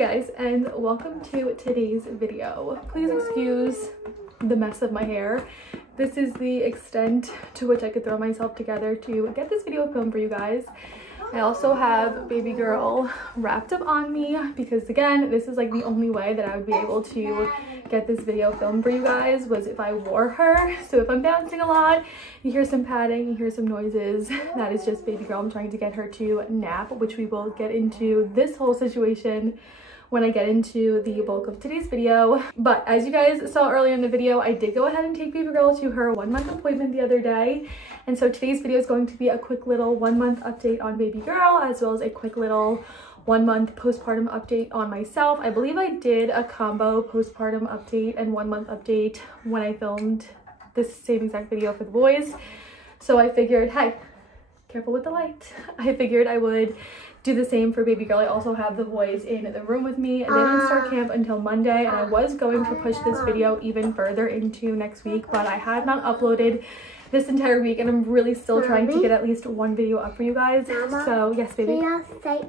guys, and welcome to today's video. Please excuse the mess of my hair. This is the extent to which I could throw myself together to get this video filmed for you guys. I also have baby girl wrapped up on me because, again, this is like the only way that I would be able to get this video filmed for you guys was if I wore her. So if I'm bouncing a lot, you hear some padding, you hear some noises, that is just baby girl. I'm trying to get her to nap, which we will get into this whole situation when I get into the bulk of today's video. But as you guys saw earlier in the video, I did go ahead and take baby girl to her 1 month appointment the other day. And so today's video is going to be a quick little 1 month update on baby girl, as well as a quick little 1 month postpartum update on myself. I believe I did a combo postpartum update and 1 month update when I filmed this same exact video for the boys. So I figured, hey, careful with the light. I figured I would do the same for baby girl. I also have the boys in the room with me, and they didn't start camp until Monday, and I was going to push this video even further into next week, but I had not uploaded this entire week, and I'm really still trying to get at least one video up for you guys. So yes, baby. Say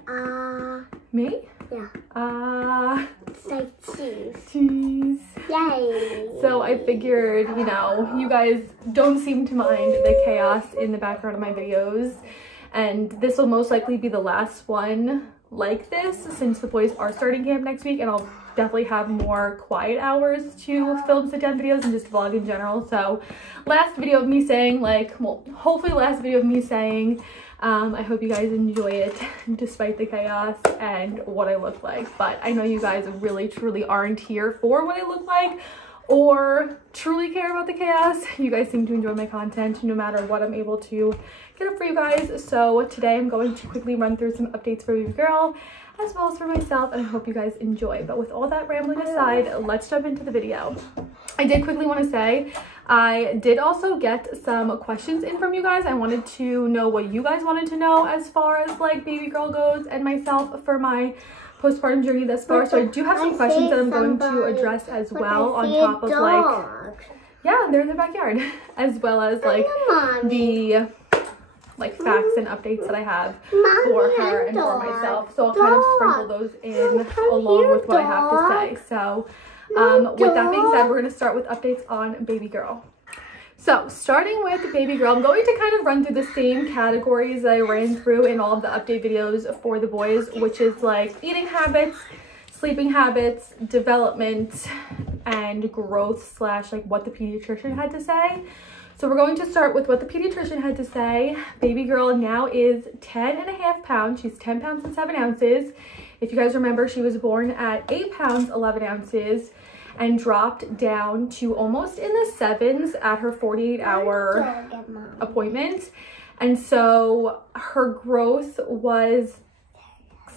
Me? Yeah. Say cheese. Cheese. Yay. So I figured, you know, you guys don't seem to mind the chaos in the background of my videos, and this will most likely be the last one like this since the boys are starting camp next week, and I'll definitely have more quiet hours to film sit down videos and just vlog in general. So last video of me saying, like, well, hopefully last video of me saying I hope you guys enjoy it despite the chaos and what I look like. But I know you guys really truly aren't here for what I look like or truly care about the chaos. You guys seem to enjoy my content no matter what I'm able to get up for you guys. So today I'm going to quickly run through some updates for baby girl as well as for myself, and I hope you guys enjoy. But with all that rambling aside, let's jump into the video. I did quickly want to say I did also get some questions in from you guys. I wanted to know what you guys wanted to know as far as like baby girl goes and myself for my postpartum journey thus far. So I do have some questions that I'm going to address as well on top of like, yeah, they're in the backyard, as well as like the like facts and updates that I have for her and for myself. So I'll kind of sprinkle those in along with what I have to say. So with that being said, we're going to start with updates on baby girl. So starting with baby girl, I'm going to kind of run through the same categories that I ran through in all of the update videos for the boys, which is like eating habits, sleeping habits, development, and growth slash like what the pediatrician had to say. So we're going to start with what the pediatrician had to say. Baby girl now is 10.5 pounds. She's 10 pounds and 7 ounces. If you guys remember, she was born at 8 pounds, 11 ounces and dropped down to almost in the 7s at her 48-hour appointment. And so her growth was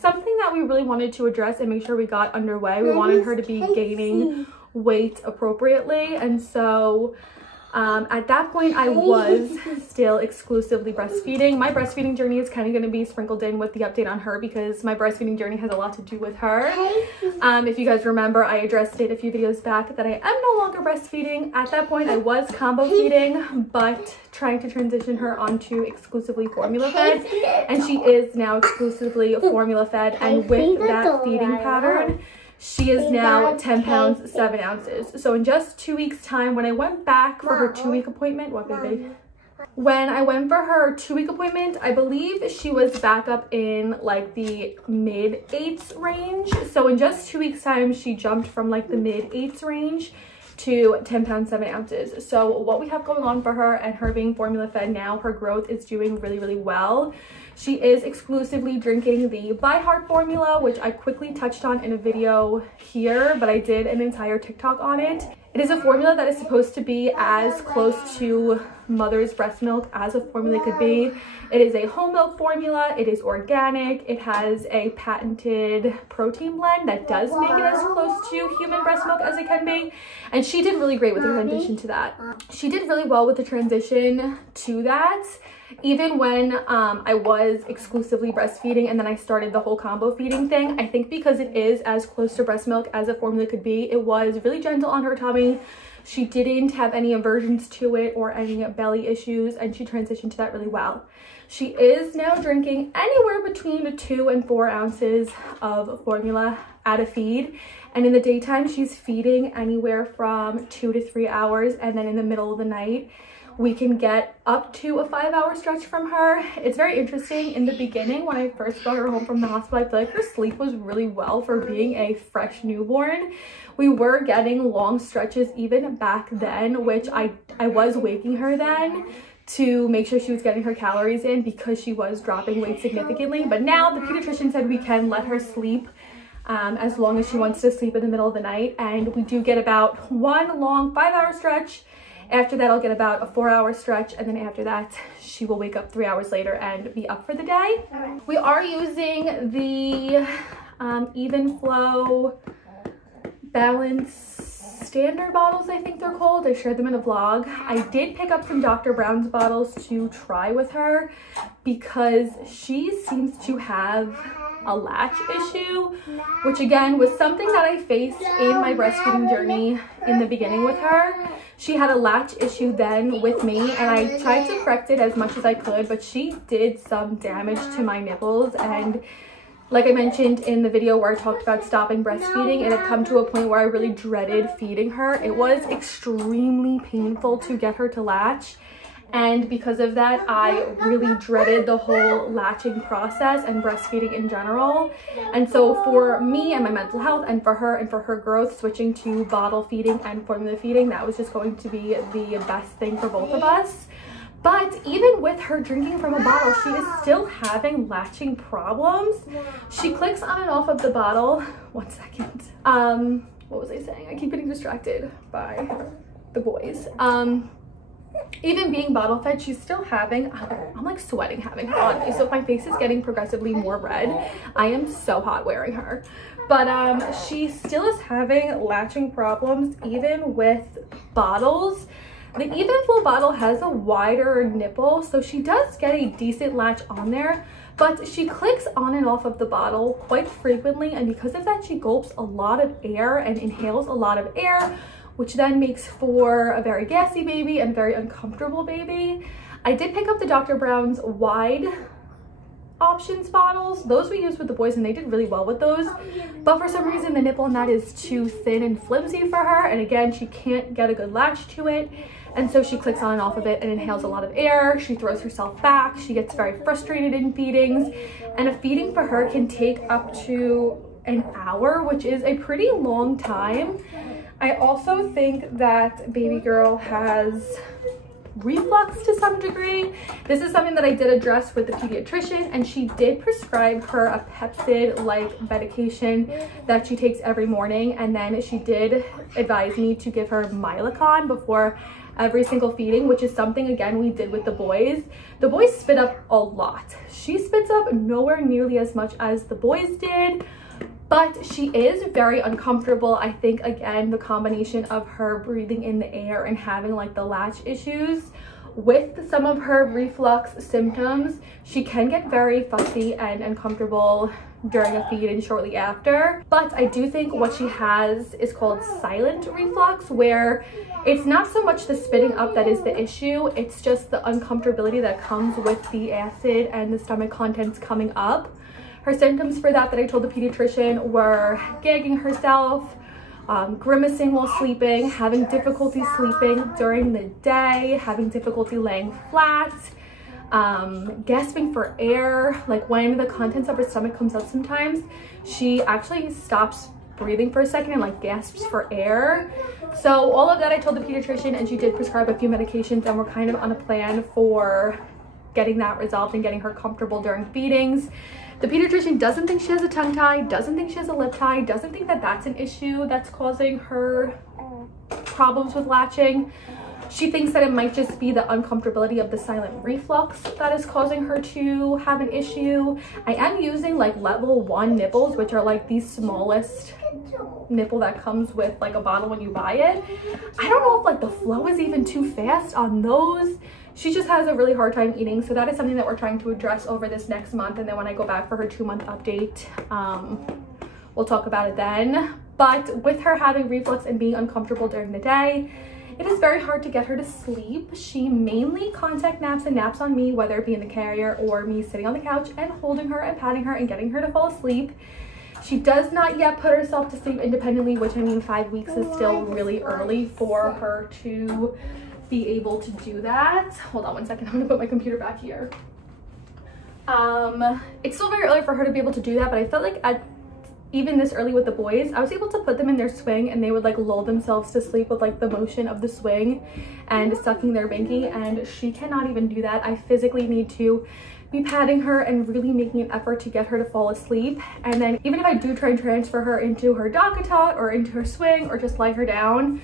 something that we really wanted to address and make sure we got underway. We wanted her to be gaining weight appropriately. And so at that point, I was still exclusively breastfeeding. My breastfeeding journey is kind of going to be sprinkled in with the update on her because my breastfeeding journey has a lot to do with her. If you guys remember, I addressed it a few videos back that I am no longer breastfeeding. At that point, I was combo feeding, but trying to transition her onto exclusively formula fed. And she is now exclusively formula fed. And with that feeding pattern, she is now 10 pounds, 7 ounces. So in just 2 weeks time, when I went back for her 2-week appointment, what baby? When I went for her 2-week appointment, I believe she was back up in like the mid-8s range. So in just 2 weeks time, she jumped from like the mid-8s range to 10 pounds, 7 ounces. So what we have going on for her and her being formula fed now, her growth is doing really, really well. She is exclusively drinking the By Heart formula, which I quickly touched on in a video here, but I did an entire TikTok on it. It is a formula that is supposed to be as close to mother's breast milk as a formula could be. It is a whole milk formula. It is organic. It has a patented protein blend that does make it as close to human breast milk as it can be. And she did really great with the transition to that. She did really well with the transition to that. Even when I was exclusively breastfeeding and then I started the whole combo feeding thing, I think because it is as close to breast milk as a formula could be, it was really gentle on her tummy. She didn't have any aversions to it or any belly issues, and she transitioned to that really well. She is now drinking anywhere between 2 and 4 ounces of formula at a feed. And in the daytime, she's feeding anywhere from 2 to 3 hours. And then in the middle of the night, we can get up to a 5-hour stretch from her. It's very interesting. In the beginning, when I first brought her home from the hospital, I feel like her sleep was really well for being a fresh newborn. We were getting long stretches even back then, which I was waking her then to make sure she was getting her calories in because she was dropping weight significantly. But now the pediatrician said we can let her sleep as long as she wants to sleep in the middle of the night. And we do get about 1 long 5-hour stretch. After that, I'll get about a 4-hour stretch. And then after that, she will wake up 3 hours later and be up for the day. We are using the Even Flow Balance Standard bottles, I think they're called. I shared them in a vlog. I did pick up some Dr. Brown's bottles to try with her because she seems to have a latch issue, which again was something that I faced in my breastfeeding journey in the beginning with her. She had a latch issue then with me, and I tried to correct it as much as I could, but she did some damage to my nipples. And like I mentioned in the video where I talked about stopping breastfeeding, it had come to a point where I really dreaded feeding her. It was extremely painful to get her to latch. And because of that, I really dreaded the whole latching process and breastfeeding in general. And so for me and my mental health, and for her growth, switching to bottle feeding and formula feeding, that was just going to be the best thing for both of us. But even with her drinking from a bottle, she is still having latching problems. She clicks on and off of the bottle. 1 second. What was I saying? I keep getting distracted by the boys. Even being bottle fed, she's still having, I'm like sweating having her on me. So if my face is getting progressively more red, I am so hot wearing her. But she still is having latching problems even with bottles. The Even Flow bottle has a wider nipple, so she does get a decent latch on there, but she clicks on and off of the bottle quite frequently, and because of that, she gulps a lot of air and inhales a lot of air, which then makes for a very gassy baby and a very uncomfortable baby. I did pick up the Dr. Brown's wide options bottles. Those we used with the boys and they did really well with those, but for some reason the nipple on that is too thin and flimsy for her, and again she can't get a good latch to it, and so she clicks on and off of it and inhales a lot of air. She throws herself back. She gets very frustrated in feedings, and a feeding for her can take up to an hour, which is a pretty long time. I also think that Babygirl has reflux to some degree. This is something that I did address with the pediatrician, and she did prescribe her a Pepcid-like medication that she takes every morning, and then she did advise me to give her Mylicon before every single feeding, which is something again we did with the boys. The boys spit up a lot. She spits up nowhere nearly as much as the boys did, but she is very uncomfortable. I think again the combination of her breathing in the air and having like the latch issues with some of her reflux symptoms, she can get very fussy and uncomfortable during a feed and shortly after. But I do think what she has is called silent reflux, where it's not so much the spitting up that is the issue, it's just the uncomfortability that comes with the acid and the stomach contents coming up. Her symptoms for that I told the pediatrician were gagging herself, grimacing while sleeping, having difficulty sleeping during the day, having difficulty laying flat, gasping for air. Like when the contents of her stomach comes out sometimes, she actually stops breathing for a second and like gasps for air. So all of that I told the pediatrician, and she did prescribe a few medications, and we're kind of on a plan for getting that resolved and getting her comfortable during feedings. The pediatrician doesn't think she has a tongue tie, doesn't think she has a lip tie, doesn't think that that's an issue that's causing her problems with latching. She thinks that it might just be the uncomfortability of the silent reflux that is causing her to have an issue. I am using like level 1 nipples, which are like the smallest nipple that comes with like a bottle when you buy it. I don't know if like the flow is even too fast on those. She just has a really hard time eating, so that is something that we're trying to address over this next month, and then when I go back for her 2-month update, we'll talk about it then. But with her having reflux and being uncomfortable during the day, It is very hard to get her to sleep. She mainly contact naps and naps on me, whether it be in the carrier or me sitting on the couch and holding her and patting her and getting her to fall asleep. She does not yet put herself to sleep independently, which I mean 5 weeks is still really early for her to be able to do that. Hold on one second, I'm gonna put my computer back here. It's still very early for her to be able to do that, but I felt like even this early with the boys, I was able to put them in their swing and they would like lull themselves to sleep with like the motion of the swing and sucking their binky, and she cannot even do that. I physically need to be patting her and really making an effort to get her to fall asleep. And then even if I do try and transfer her into her DockATot or into her swing or just lie her down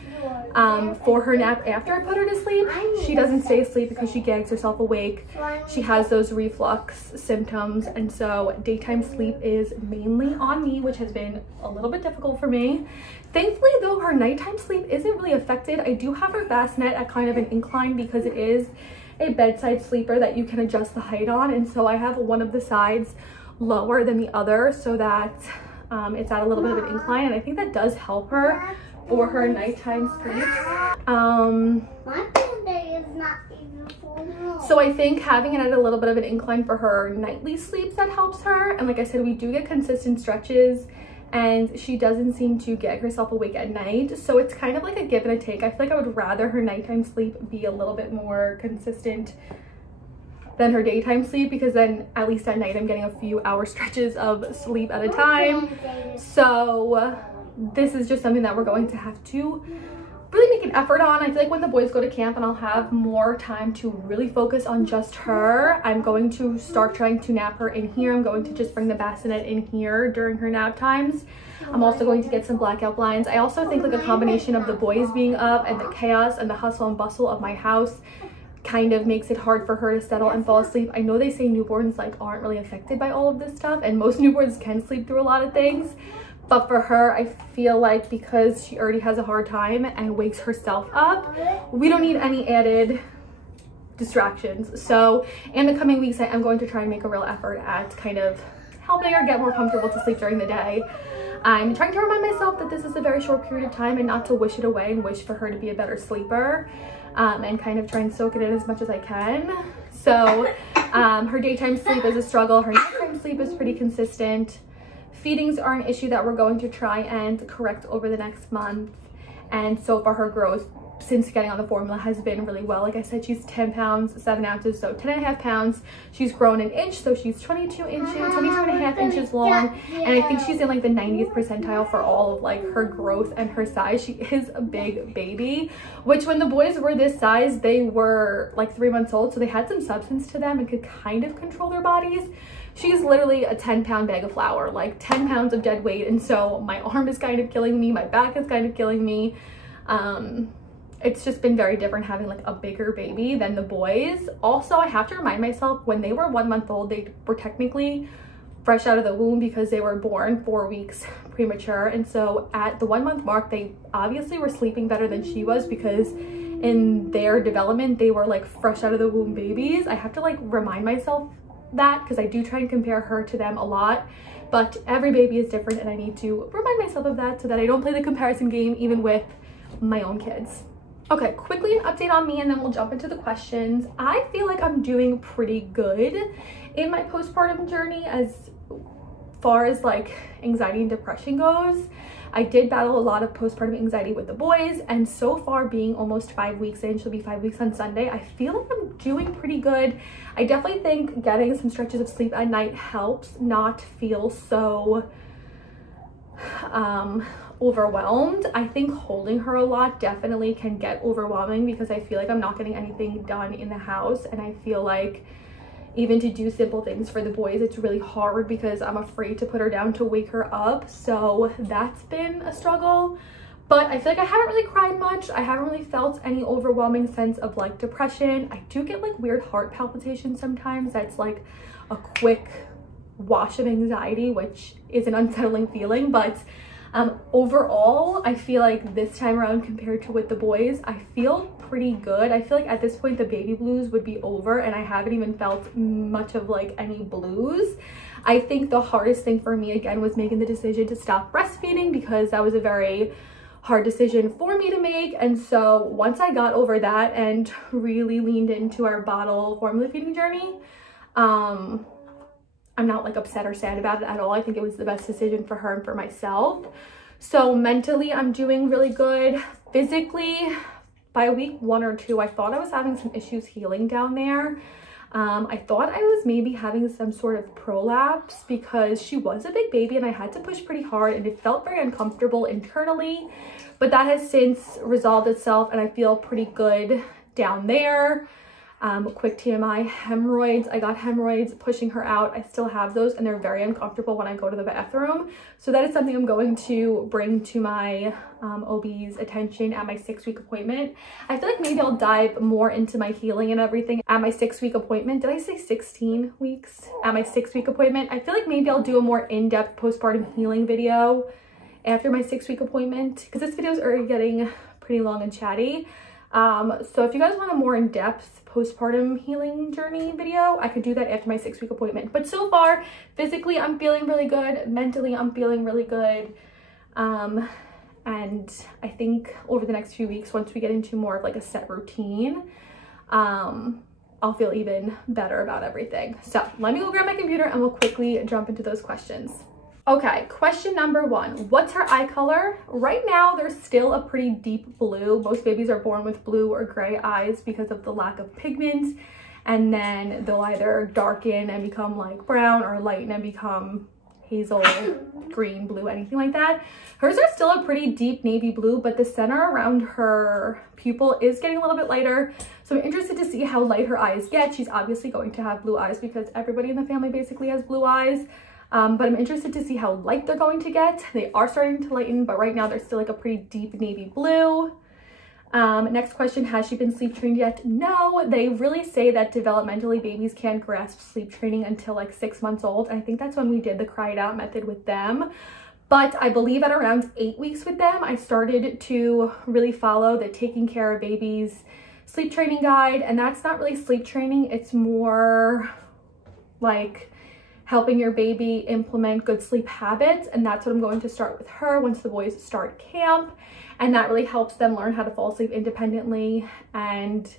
for her nap after I put her to sleep, she doesn't stay asleep because she gags herself awake. She has those reflux symptoms, and so daytime sleep is mainly on me, which has been a little bit difficult for me. Thankfully though, her nighttime sleep isn't really affected. I do have her bassinet at kind of an incline because it is a bedside sleeper that you can adjust the height on, and so I have one of the sides lower than the other so that it's at a little bit of an incline, and I think that does help her for her nighttime sleep. So I think having it at a little bit of an incline for her nightly sleeps, that helps her. And like I said, we do get consistent stretches and she doesn't seem to gag herself awake at night, so it's kind of like a give and a take. I feel like I would rather her nighttime sleep be a little bit more consistent than her daytime sleep, because then at least at night I'm getting a few hour stretches of sleep at a time. So this is just something that we're going to have to really make an effort on. I feel like when the boys go to camp and I'll have more time to really focus on just her, I'm going to start trying to nap her in here. I'm going to just bring the bassinet in here during her nap times. I'm also going to get some blackout blinds. I also think like a combination of the boys being up and the chaos and the hustle and bustle of my house kind of makes it hard for her to settle and fall asleep. I know they say newborns like aren't really affected by all of this stuff, and most newborns can sleep through a lot of things. But for her, I feel like because she already has a hard time and wakes herself up, we don't need any added distractions. So in the coming weeks, I am going to try and make a real effort at kind of helping her get more comfortable to sleep during the day. I'm trying to remind myself that this is a very short period of time and not to wish it away and wish for her to be a better sleeper, and kind of try and soak it in as much as I can. So her daytime sleep is a struggle. Her nighttime sleep is pretty consistent. Feedings are an issue that we're going to try and correct over the next month. And so far her growth since getting on the formula has been really well. Like I said, she's 10 pounds, 7 ounces, so 10.5 pounds. She's grown an inch, so she's 22 and a half inches long. And I think she's in like the 90th percentile for all of like her growth and her size. She is a big baby, which when the boys were this size, they were like 3 months old. So they had some substance to them and could kind of control their bodies. She's literally a 10-pound bag of flour, like 10 pounds of dead weight. And so my arm is kind of killing me. My back is kind of killing me. It's just been very different having like a bigger baby than the boys. Also, I have to remind myself, when they were 1 month old, they were technically fresh out of the womb because they were born 4 weeks premature. And so at the 1 month mark, they obviously were sleeping better than she was, because in their development, they were like fresh out of the womb babies. I have to like remind myself that, because I do try and compare her to them a lot, but every baby is different and I need to remind myself of that so that I don't play the comparison game even with my own kids. Okay, quickly an update on me and then we'll jump into the questions. I feel like I'm doing pretty good in my postpartum journey as far as like anxiety and depression goes. I did battle a lot of postpartum anxiety with the boys, and so far, being almost 5 weeks in, she'll be 5 weeks on Sunday, I feel like I'm doing pretty good. I definitely think getting some stretches of sleep at night helps not feel so overwhelmed. I think holding her a lot definitely can get overwhelming because I feel like I'm not getting anything done in the house, and I feel like even to do simple things for the boys, it's really hard because I'm afraid to put her down to wake her up. So that's been a struggle. But I feel like I haven't really cried much. I haven't really felt any overwhelming sense of like depression. I do get like weird heart palpitations sometimes. That's like a quick wash of anxiety, which is an unsettling feeling. But overall, I feel like this time around compared to with the boys, I feel pretty good. I feel like at this point the baby blues would be over and I haven't even felt much of like any blues. I think the hardest thing for me again was making the decision to stop breastfeeding, because that was a very hard decision for me to make. And so once I got over that and really leaned into our bottle formula feeding journey, I'm not like upset or sad about it at all. I think it was the best decision for her and for myself. So mentally, I'm doing really good. Physically, by week 1 or 2, I thought I was having some issues healing down there. I thought I was maybe having some sort of prolapse because she was a big baby and I had to push pretty hard and it felt very uncomfortable internally, but that has since resolved itself and I feel pretty good down there. Quick TMI, hemorrhoids. I got hemorrhoids pushing her out. I still have those and they're very uncomfortable when I go to the bathroom. So that is something I'm going to bring to my OB's attention at my 6-week appointment. I feel like maybe I'll dive more into my healing and everything at my 6-week appointment. Did I say 16 weeks? At my 6-week appointment. I feel like maybe I'll do a more in-depth postpartum healing video after my 6-week appointment because this video is already getting pretty long and chatty. So if you guys want a more in-depth postpartum healing journey video, I could do that after my 6-week appointment. But so far, physically, I'm feeling really good. Mentally, I'm feeling really good. And I think over the next few weeks, once we get into more of like a set routine, I'll feel even better about everything. So let me go grab my computer and we'll quickly jump into those questions. Okay, question number 1. What's her eye color? Right now, there's still a pretty deep blue. Most babies are born with blue or gray eyes because of the lack of pigment. And then they'll either darken and become like brown or lighten and become hazel, green, blue, anything like that. Hers are still a pretty deep navy blue, but the center around her pupil is getting a little bit lighter. So I'm interested to see how light her eyes get. She's obviously going to have blue eyes because everybody in the family basically has blue eyes. But I'm interested to see how light they're going to get. They are starting to lighten, but right now they're still like a pretty deep navy blue. Next question, has she been sleep trained yet? No, they really say that developmentally babies can't grasp sleep training until like 6 months old. And I think that's when we did the cry it out method with them. But I believe at around 8 weeks with them, I started to really follow the Taking Care of Babies sleep training guide. And that's not really sleep training. It's more like helping your baby implement good sleep habits. And that's what I'm going to start with her once the boys start camp. And that really helps them learn how to fall asleep independently and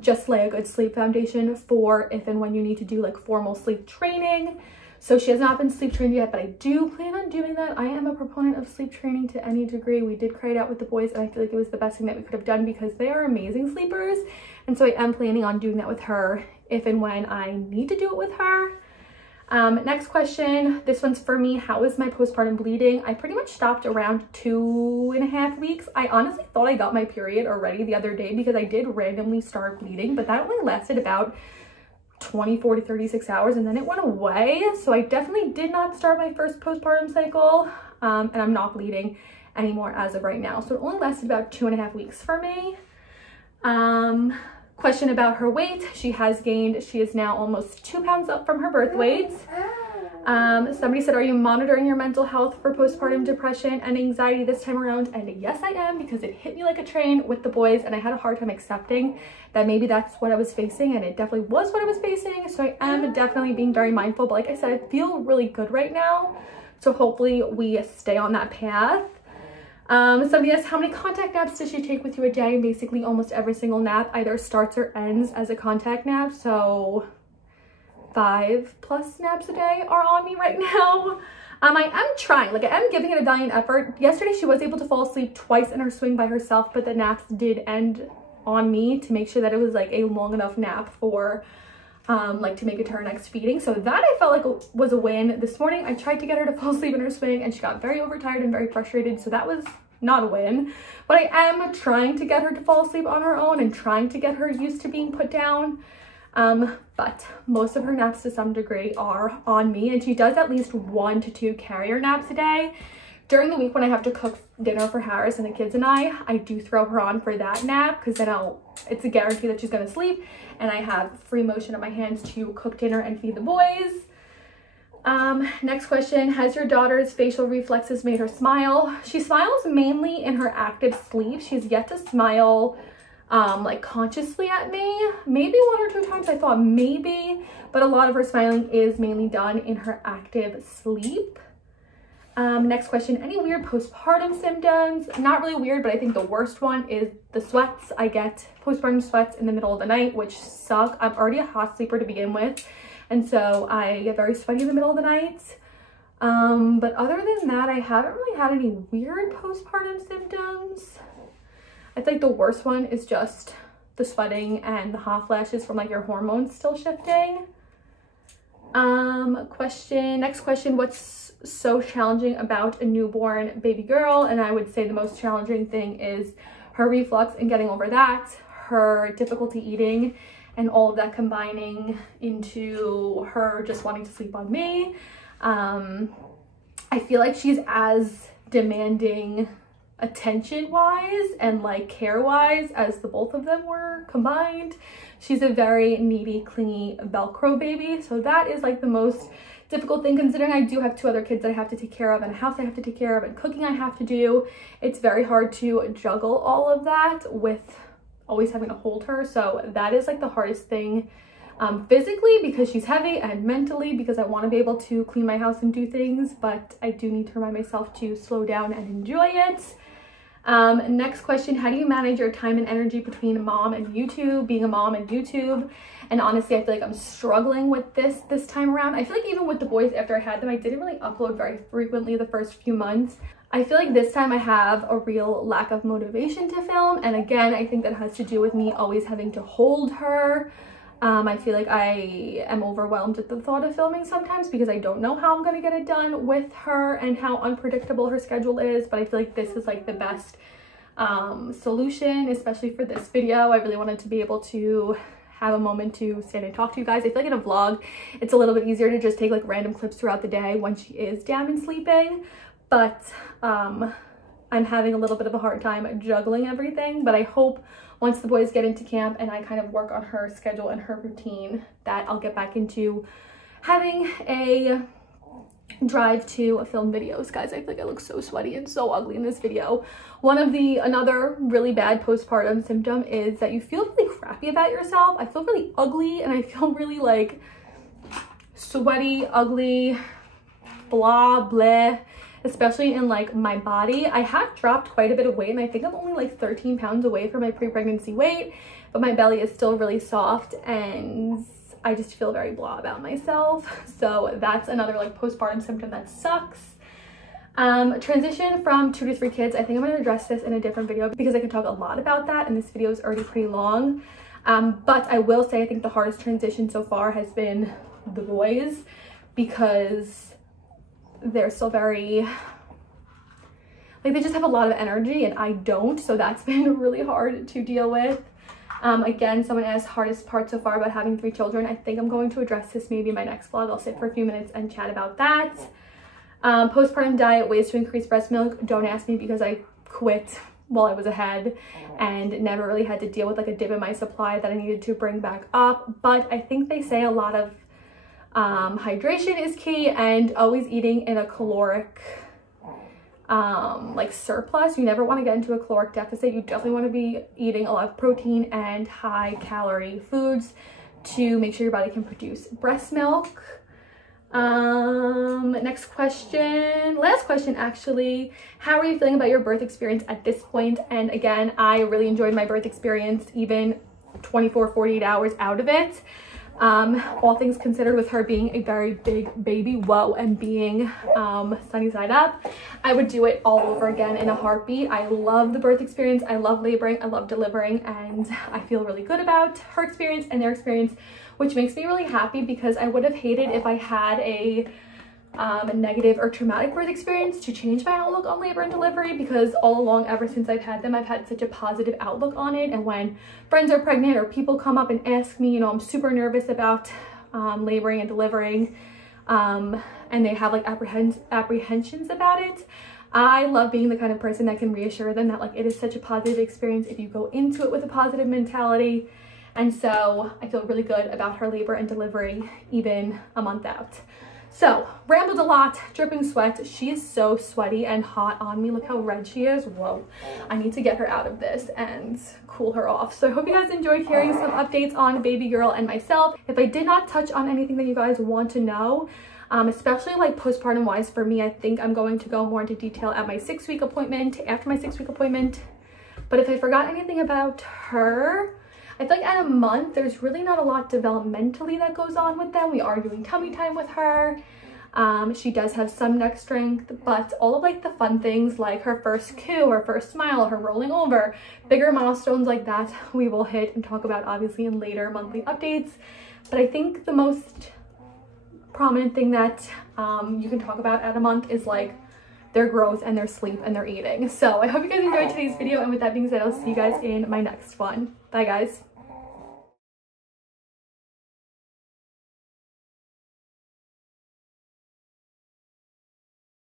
just lay a good sleep foundation for if and when you need to do like formal sleep training. So she has not been sleep trained yet, but I do plan on doing that. I am a proponent of sleep training to any degree. We did cry it out with the boys and I feel like it was the best thing that we could have done because they are amazing sleepers. And so I am planning on doing that with her if and when I need to do it with her. Next question, this one's for me. How is my postpartum bleeding? I pretty much stopped around 2.5 weeks. I honestly thought I got my period already the other day because I did randomly start bleeding, but that only lasted about 24 to 36 hours and then it went away. So I definitely did not start my first postpartum cycle, and I'm not bleeding anymore as of right now. So it only lasted about 2.5 weeks for me. Question about her weight. She has gained. She is now almost 2 pounds up from her birth weight. Somebody said, are you monitoring your mental health for postpartum depression and anxiety this time around? And yes, I am, because it hit me like a train with the boys and I had a hard time accepting that maybe that's what I was facing, and it definitely was what I was facing. So I am definitely being very mindful, but like I said, I feel really good right now. So hopefully we stay on that path. Somebody asked, how many contact naps does she take with you a day? And basically almost every single nap either starts or ends as a contact nap. So 5+ naps a day are on me right now. I am trying, like I am giving it a valiant effort. Yesterday she was able to fall asleep twice in her swing by herself, but the naps did end on me to make sure that it was like a long enough nap for like to make it to her next feeding. So that I felt like was a win. This morning I tried to get her to fall asleep in her swing and she got very overtired and very frustrated, so that was not a win. But I am trying to get her to fall asleep on her own and trying to get her used to being put down. But most of her naps to some degree are on me, and she does at least 1 to 2 carrier naps a day. During the week when I have to cook dinner for Harris and the kids and I do throw her on for that nap because then it's a guarantee that she's going to sleep and I have free motion of my hands to cook dinner and feed the boys. Next question, has your daughter's facial reflexes made her smile? She smiles mainly in her active sleep. She's yet to smile like consciously at me. Maybe 1 or 2 times I thought maybe, but a lot of her smiling is mainly done in her active sleep. Next question, any weird postpartum symptoms? Not really weird, but I think the worst one is the sweats. I get postpartum sweats in the middle of the night, which suck. I'm already a hot sleeper to begin with, and so I get very sweaty in the middle of the night. But other than that, I haven't really had any weird postpartum symptoms. I think the worst one is just the sweating and the hot flashes from like your hormones still shifting. Next question, what's so challenging about a newborn baby girl? And I would say the most challenging thing is her reflux and getting over that, her difficulty eating, and all of that combining into her just wanting to sleep on me. I feel like she's as demanding attention wise and like care wise as the both of them were combined. She's a very needy, clingy Velcro baby, so that is like the most difficult thing, considering I do have 2 other kids that I have to take care of and a house I have to take care of and cooking I have to do. It's very hard to juggle all of that with always having to hold her, so that is like the hardest thing, physically because she's heavy, and mentally because I want to be able to clean my house and do things, but I do need to remind myself to slow down and enjoy it. Next question, how do you manage your time and energy between mom and YouTube, being a mom and YouTube? And honestly, I feel like I'm struggling with this time around. I feel like even with the boys, after I had them, I didn't really upload very frequently the first few months. I feel like this time I have a real lack of motivation to film, and again, I think that has to do with me always having to hold her. I feel like I am overwhelmed at the thought of filming sometimes because I don't know how I'm going to get it done with her and how unpredictable her schedule is, but I feel like this is like the best solution, especially for this video. I really wanted to be able to have a moment to stand and talk to you guys. I feel like in a vlog, it's a little bit easier to just take like random clips throughout the day when she is down and sleeping, but I'm having a little bit of a hard time juggling everything, but I hope once the boys get into camp and I kind of work on her schedule and her routine that I'll get back into having a drive to film videos. Guys, I feel like I look so sweaty and so ugly in this video. Another really bad postpartum symptom is that you feel really crappy about yourself. I feel really ugly and I feel really like sweaty, ugly, blah, blah, especially in like my body. I have dropped quite a bit of weight and I think I'm only like 13 pounds away from my pre-pregnancy weight, but my belly is still really soft and I just feel very blah about myself. So that's another like postpartum symptom that sucks. Transition from 2 to 3 kids. I think I'm going to address this in a different video because I could talk a lot about that and this video is already pretty long. But I will say I think the hardest transition so far has been the boys because they're still very, like, they just have a lot of energy and I don't, so that's been really hard to deal with. Again, someone asked hardest part so far about having 3 children. I think I'm going to address this maybe in my next vlog. I'll sit for a few minutes and chat about that. Postpartum diet, ways to increase breast milk. Don't ask me because I quit while I was ahead and never really had to deal with like a dip in my supply that I needed to bring back up, but I think they say a lot of hydration is key and always eating in a caloric like surplus. You never want to get into a caloric deficit. You definitely want to be eating a lot of protein and high calorie foods to make sure your body can produce breast milk. Next question, last question actually, how are you feeling about your birth experience at this point? And again, I really enjoyed my birth experience, even 48 hours out of it. All things considered, with her being a very big baby, whoa, and being sunny side up, I would do it all over again in a heartbeat. I love the birth experience, I love laboring, I love delivering, and I feel really good about her experience and their experience, which makes me really happy because I would have hated if I had a negative or traumatic birth experience to change my outlook on labor and delivery, because all along, ever since I've had them, I've had such a positive outlook on it. And when friends are pregnant or people come up and ask me, you know, I'm super nervous about laboring and delivering, and they have like apprehensions about it, I love being the kind of person that can reassure them that like it is such a positive experience if you go into it with a positive mentality. And so I feel really good about her labor and delivery even a month out. So, rambled a lot, dripping sweat. She is so sweaty and hot on me. Look how red she is. Whoa. I need to get her out of this and cool her off. So I hope you guys enjoyed hearing some updates on Baby Girl and myself. If I did not touch on anything that you guys want to know, especially like postpartum wise for me. I think I'm going to go more into detail at my 6-week appointment, after my 6-week appointment. But if I forgot anything about her, I feel like at a month, there's really not a lot developmentally that goes on with them. We are doing tummy time with her. She does have some neck strength, but all of like the fun things like her first coo, her first smile, her rolling over, bigger milestones like that, we will hit and talk about obviously in later monthly updates. But I think the most prominent thing that you can talk about at a month is like their growth and their sleep and their eating. So I hope you guys enjoyed today's video, and with that being said, I'll see you guys in my next one. Bye guys.